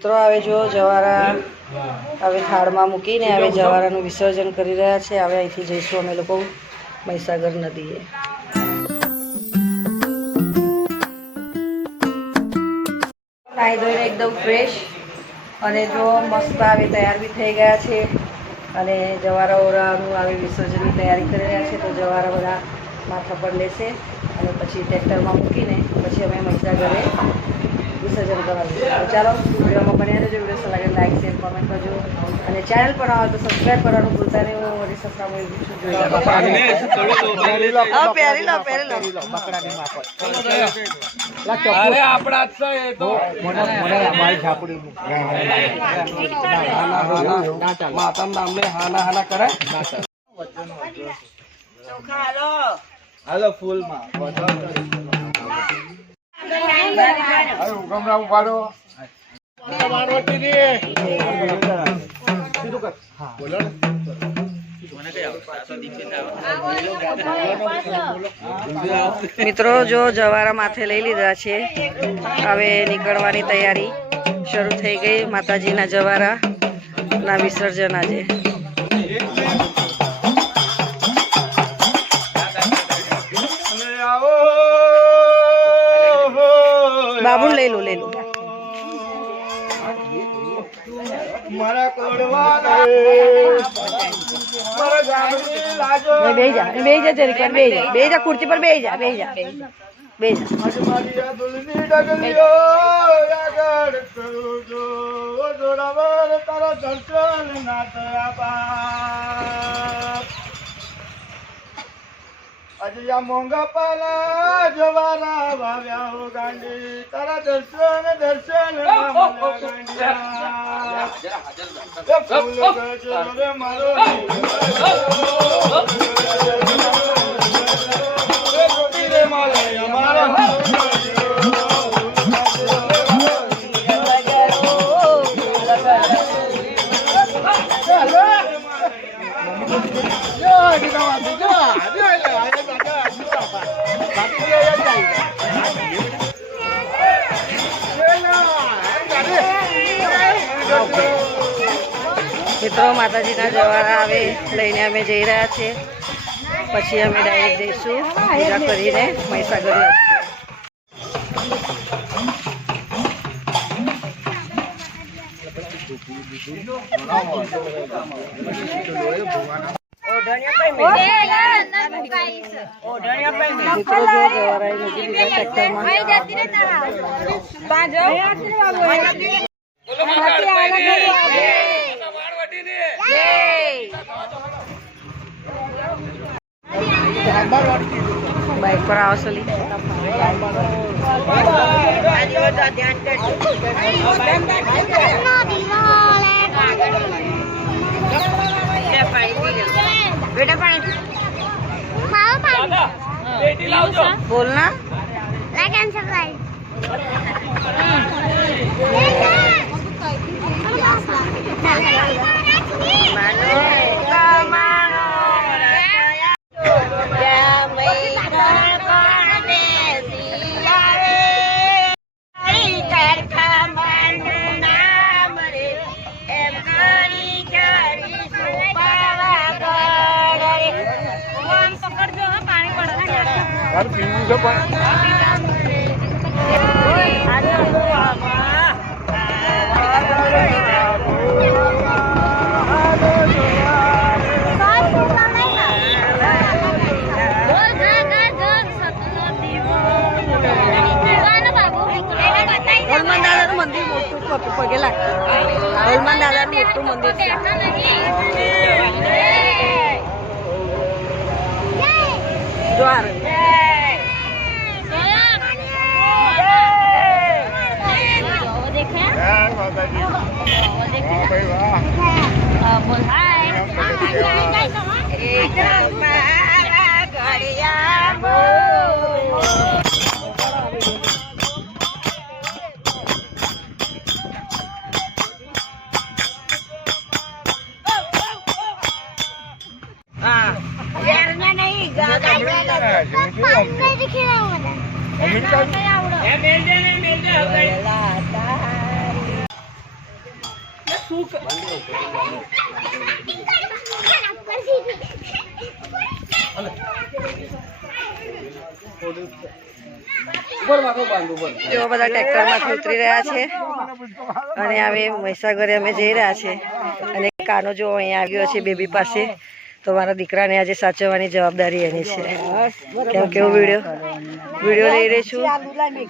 મિત્રો હવે જો જવારા હવે થાળમાં મૂકીને હવે જવારાનું વિસર્જન કરી રહ્યા છે। હવે અહીંથી જઈશું અમે લોકો મહીસાગર નદીએ। નાહી ધોઈને એકદમ ફ્રેશ અને જો મસ્ત હવે તૈયાર બી થઈ ગયા છે અને જવારા ઓરાનું હવે વિસર્જનની તૈયારી કરી રહ્યા છે। તો જવારા બધા માથા પર લેશે અને પછી ટ્રેક્ટરમાં મૂકીને પછી અમે મહીસાગરે વિસર્જન કરવાનું। ચાલો વિડીયોમાં બન્યા રહેજો। વિડીયો સારા લાગે લાઈક શેર કોમેન્ટ કરજો અને ચેનલ પર આવો તો સબસ્ક્રાઈબ કરવાનું ભૂલતા નહીં। હું વળી સસરામાં મિત્રો જો જવારા માથે લઈ લીધા છે। હવે નીકળવાની તૈયારી શરૂ થઈ ગઈ। માતાજીના જવારા ના વિસર્જન આજે બાબુ લઈ લો લઈ લો બેજા ખુરશી પર બેજા અજયા મોંઘા પાલા જવારા ભાવ્યા હો ગાંડી તારા દર્શન મારો મિત્રો માતાજીના જવારા હવે લઈને અમે જઈ રહ્યા છીએ। પછી અમે ડાયરેક્ટ જઈશું પૂજા કરીને મહીસાગર बाइक पर आओ सली बेटा पानी बोलना लाइक एंड सब्सक्राइब। મંદિર મોટું પગે લાગતું હનુમાન દાદાનું મોટું મંદિર છે। द्वार જો બધા ટ્રેક્ટરમાંથી ઉતરી રહ્યા છે અને હવે મહીસાગરે અમે જઈ રહ્યા છે. અને કાનો જો અહીંયા આવ્યો છે બેબી પાસે, તો મારા દીકરાને આજે સાચવવાની જવાબદારી એની છે. કેમ કે હું વિડીયો લઈ રહી છું,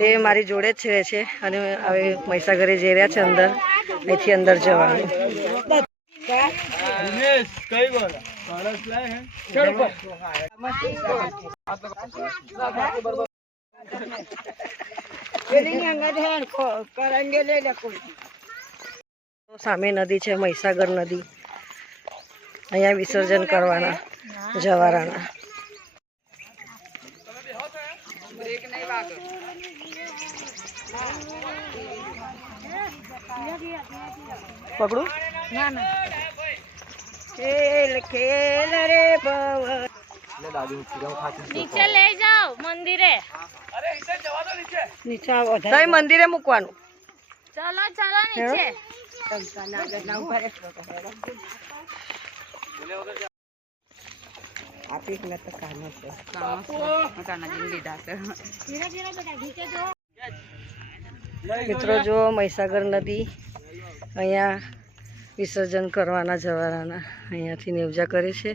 એ મારી જોડે જ રહે છે. અને હવે મહીસાગરે જઈ રહ્યા છે અંદર, અહીંથી અંદર જવાનું. સામે નદી છે, મહીસાગર નદી. અહીંયા વિસર્જન કરવાના જવારાના. પકડું ખેલ ખેલ રે પવન. નીચે લઈ જાઓ મંદિરે. નીચે આવો, મંદિરે મૂકવાનું. ચલો ચલો નીચે. મિત્રો જો મહીસાગર નદી, અહીંયા વિસર્જન કરવાના જવારાના. અહીંયાથી નેવજા કરે છે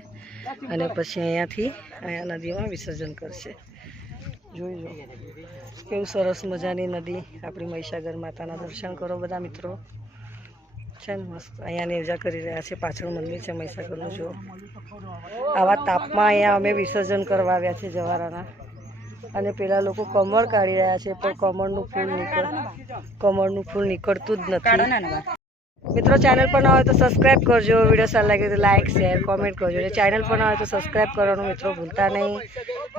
અને પછી અહીંયા નદીમાં વિસર્જન કરશે. જોઈ જો કેવું સરસ મજાની નદી. આપણી મહીસાગર માતાના દર્શન કરો બધા મિત્રો. છે ને મસ્ત. અહીંયા નેવજા કરી રહ્યા છે. પાછળ મંદિર છે મહીસાગરનું. જો આવા તાપમાં અહીંયા અમે વિસર્જન કરવા આવ્યા છે જવારાના. અને પેલા લોકો કમળ કાઢી રહ્યા છે, પણ કમળનું ફૂલ નીકળતું જ નથી. મિત્રો ચેનલ પર ના હોય તો સબસ્ક્રાઈબ કરજો. વિડીયો સારો લાગે તો લાઈક શેર કોમેન્ટ કરજો. અને ચેનલ પર ના હોય તો સબસ્ક્રાઈબ કરવાનું મિત્રો ભૂલતા નહીં.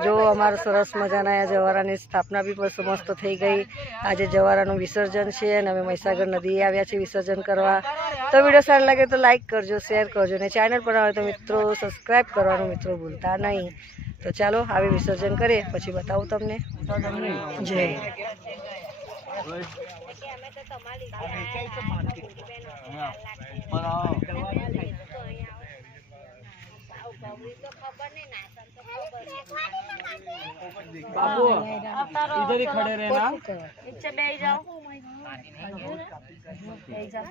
જો અમારા સરસ મજાના અહીંયા જવારાની સ્થાપના બી મસ્ત થઈ ગઈ. આજે જવારાનું વિસર્જન છે અને અમે મહીસાગર નદી આવ્યા છે વિસર્જન કરવા. તો વિડીયો સારો લાગે તો લાઈક કરજો, શેર કરજો. અને ચેનલ પર ના હોય તો મિત્રો સબસ્ક્રાઈબ કરવાનું મિત્રો ભૂલતા નહીં. તો ચાલો હવે વિસર્જન કરીએ, પછી બતાવું તમને. જય बाबू इधर ही खड़े रहना. નીચે બેસી જાઓ. બેસી જાઓ.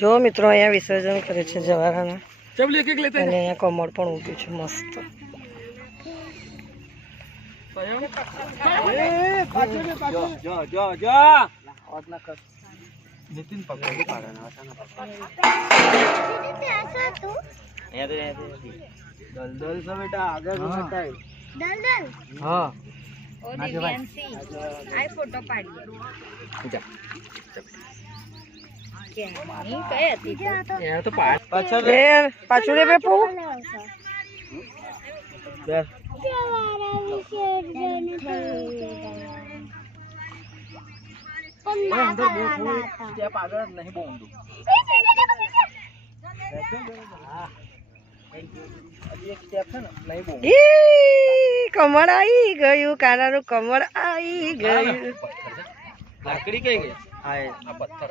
જો મિત્રો અહીંયા વિસર્જન કરે છે જવારાના. અને અહીંયા કમળ પણ ઉગ્યું છે મસ્ત. नितिन पकड़ दलदल से बेटा आगे घुसता है. દલદલ. हाँ ઓ દિવ્યાંશી આ ફોટો પાડીએ. ક્યાં કઈ હતી यार तो पाछળ પાછું રે બેપુ. यार अंदर बहुत स्टेप आगे नहीं बोंदू. अभी एक स्टेप है ना नहीं बोंदू. કમળ આવી ગયું, કાનાનું કમળ આવી ગયું. लाकड़ी कहीं गई. हाँ पत्थर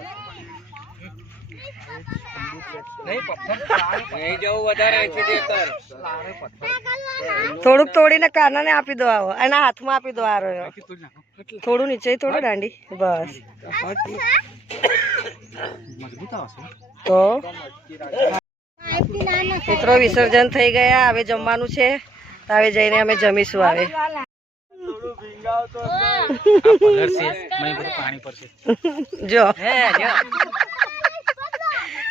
नहीं पत्थर नहीं जाओ વધારે છે દેતર. થોડુંક તોડીને કાનાને આપી દો. આવો એના હાથમાં આપી દો. આ રહ્યો થોડું નીચે થોડું દાંડી બસ. મજબૂત આવશે તો મિત્રો વિસર્જન થઈ ગયા. હવે જમવાનું છે, તો હવે જઈને અમે જમીશું. આવે જો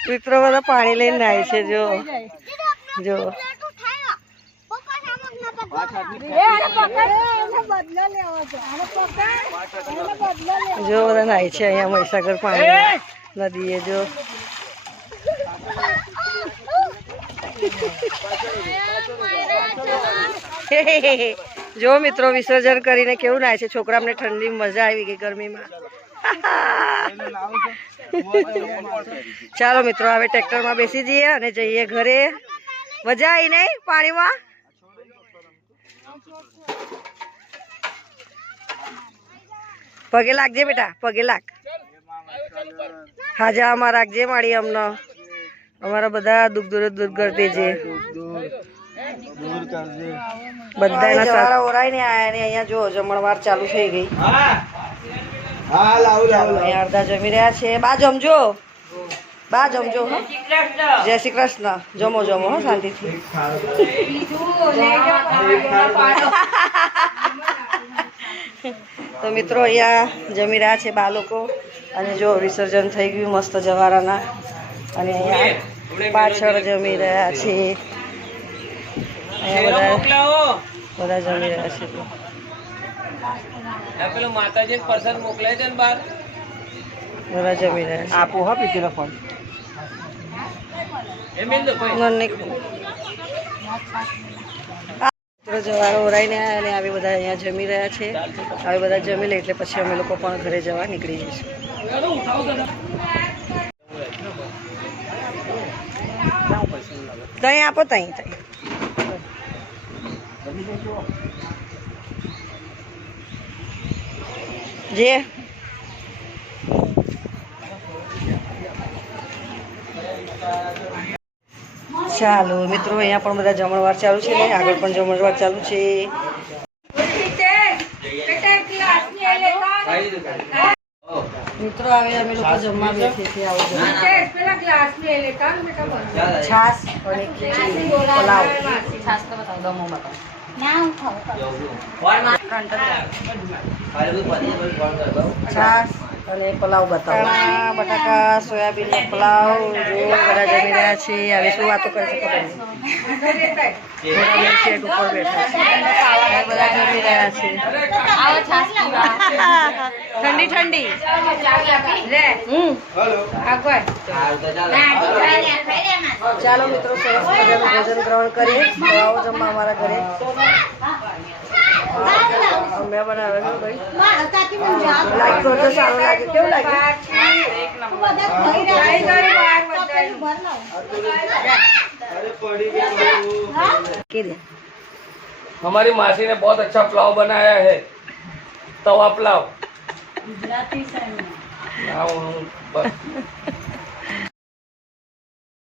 મિત્રો બધા પાણી લઈને નાય છે. જો જો જો બધા નાય છે અહીંયા મહીસાગર પાણી નદીએ. જો જો મિત્રો વિસર્જન કરીને કેવું નાય છે. છોકરાઓને ઠંડી મજા આવી ગઈ ગરમીમાં. ચાલો મિત્રો હવે ટ્રેક્ટરમાં બેસી જઈએ અને જઈએ ઘરે. મજા આવી નહીં પાણીમાં? પગે લાગજે બેટા, પગે લાગ. હાજામાં રાખજે માડી, અમને અમારા બધા દુઃખ દૂર કરી દેજે. દૂર કરજે. બધાના જવારા ઓરાય ને આયા ને અહીંયા જો જમણવાર ચાલુ થઈ ગઈ. હા લાવ અહીંયા અડધા જમી રહ્યા છે. બા જમજો, બા જમજો. હો, જય શ્રી કૃષ્ણ. જમો જમો હો શાંતિથી. તો મિત્રો અહીંયા જમી રહ્યા છે બા લોકો. અને જો વિસર્જન થઈ ગયું મસ્ત જવારાના. અને અહીંયા પાછળ જમી રહ્યા છે. અહીંયા બધા જમી રહ્યા છે. પેલો માતાજી પ્રસાદ મોકલાય છે ને બાર બધા જમી રહ્યા છે. આપો હા પીતીનો ફોન. એ મેલ દો કોઈ મને જવારો ઓરાઈને આવ્યા અને આવી બધા અહીંયા જમી રહ્યા છે. આવી બધા જમી લે એટલે પછી અમે લોકો પણ ઘરે જવા નીકળી જઈશું. તઈ આપો, તઈ તઈ. જે ચાલો મિત્રો, અહીંયા પણ બધા જમણવાર ચાલુ છે ને આગળ પણ જમણવાર ચાલુ છે. મિત્રો આવે અમે લોકો જમવા બેસીએ છીએ. આવો છાસ અને ખીચડી, પલાવ. છાસ તો બતાવો, દમો બતાવો. છાસ અને પલાવ બતાવો. બટાકા સોયાબીનનો પલાવ. જો બધા જમી રહ્યા છે. હવે શું વાતો કરે છે ખબર નહીં. સેટ ઉપર બેઠા છે. બધા જમી રહ્યા છે. ઠંડી ઠંડી. ચાલો મિત્રો, સરસ મજાનું ભોજન ગ્રહણ કરીએ. તો આવો જમવા અમારા ઘરે. અમે બનાવે છે ભાઈ. લાઈક કરજો, સારું લાગે. કેવું લાગે? हमारी मासी ने बहुत अच्छा पुलाव बनाया है, तवा पुलाव. हाँ, बस